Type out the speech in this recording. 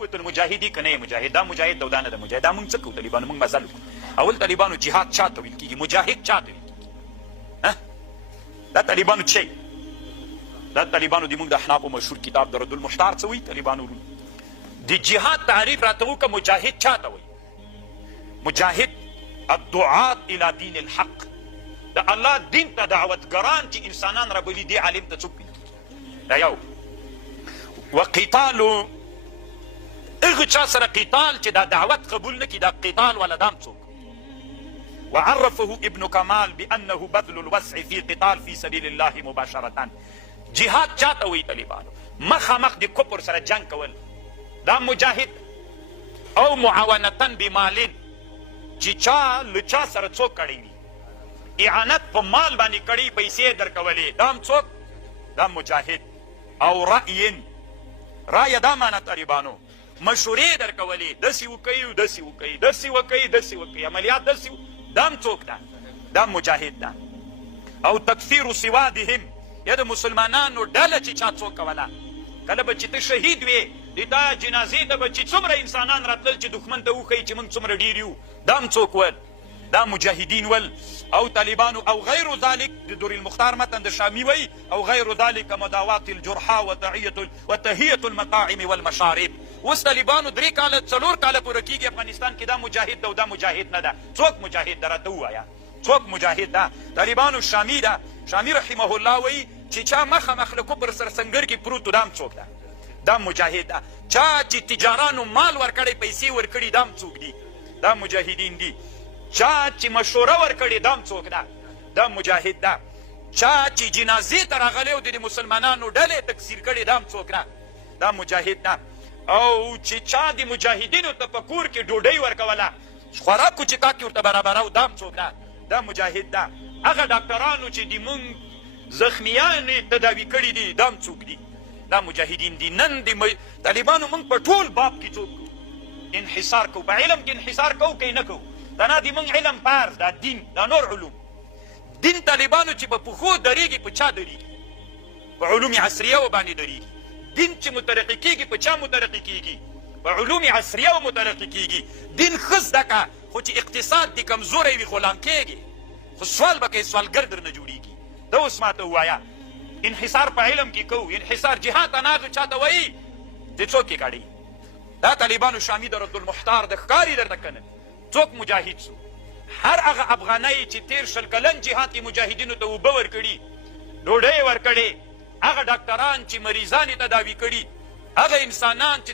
وته مجاهدي که نه مجاهد دا مجاهد او دا نه ده مجاهد دا موږ څه کوو طالبانو موږ مزل وکړو اول طالبانو جهاد چا ته ویل کېږي مجاهد چا ته ویل کېږي دا طالبانو څه دا طالبانو د موږ د احنافو مشهور کتاب د رد المحتار څه وایي طالبانو ورونو د جهاد تعریف راته وکړه مجاهد چا ته وایي مجاهد الدعاة الى دین الحق د الله دین ته دعوتګران چې انسانان رابولي دې عالم ته څوک ویل دا یو وقتالو هغه چا سره قتال چې دا دعوت قبول نه کړي دا قتال والا دام څوک وعرفه ابن كمال بأنه بذل الوسع في قتال في سبيل الله مباشرة جهاد چاته وی طالبانو مخامخ د کفر سره جنگ کول دا مجاهد او معاونتا بمالین چې چا له چا سره څوک کړی وي اعانت په مال باندې کړی پیسې درکولې دام څوک دا مجاهد او رأی دا معنی طالبانو مشورې درکولې داسې وکوي داسې وکوي داسې وکوي داسې وکوي عملیات داسې دام څوک ده دا مجاهد ده او تکفیر سوادهم یا د مسلمانانو ډله چې چا څوک کوله کله به چې ته شهید وې د تا جنازې ته به چې څومره انسانان راتلل چې دښمن ته وښیي چې موږ څومره ډېر یو دام څوک ول دا مجاهدین ول او طالبانو او غیر ذلك د دور المختار متن د شامی وی او غیر ذلك مداوات الجرحى وتهیه المطاعم والمشارب اوس طالبانو 3 کاله 4 کاله پوره کېږي افغانستان کې دا مجاهد ده او دا مجاهد نه ده څوک مجاهد ده راته ووایه څوک مجاهد ده طالبانو شامی ده شامی رحمه الله وی چې چا مخامخ له کفر سره سنګر کې پروت دام څوک ده دا مجاهد ده چا چې تجارانو مال ورکړی پیسې ورکړي دام څوک دي دا مجاهدین دي چا چې مشوره ورکړې دام څوک ده دا مجاهد ده چا چې جنازې ته راغلی او د مسلمانانو ډلې تکثیر کړې دام څوک ده دا مجاهد ده او چې چا د مجاهدینو ته په کور کې ډوډۍ ورکوله خوراکو چې کاکې ورته برابرو دام څوک ده دا مجاهد ده هغه ډاکټرانو چې د مونږ زخمیان تداوي کړي دي دام څوک دي دا مجاهدین دي نن د طالبانو مونږ په ټول باب کې څوک انحصار کوو په علم کې انحصار کوو که نه کوو دا نه د مونږ علم فرض دا دین دا نور علوم دین طالبانو چې په پښو درېږي په چا درېږي په علوم عصریه و باندې درېږي دین چې مترقي کېږي په چا مترقي کېږي په علوم عصریه و مترقي کېږي دین ښه زده که خو چې اقتصاد دې کمزوری وي غلام کېږي خو سوال به کوې سوالګر درنه جوړېږي دا اوس ماته ووایه انحصار په علم کې کوو انحصار جهاد اناغه چاته وایي د څوک یې کړي دا طالبانو شامي د رد المحتار د ښکاري درته که نه څوک مجاهد سو هر هغه افغانۍ چې تیر 20 کلن جهاد کې مجاهدینو ته اوبه ورکړي ډوډۍ ورکړې هغه ډاکټران چې مریضان یې تداوي کړي هغه انسانان چې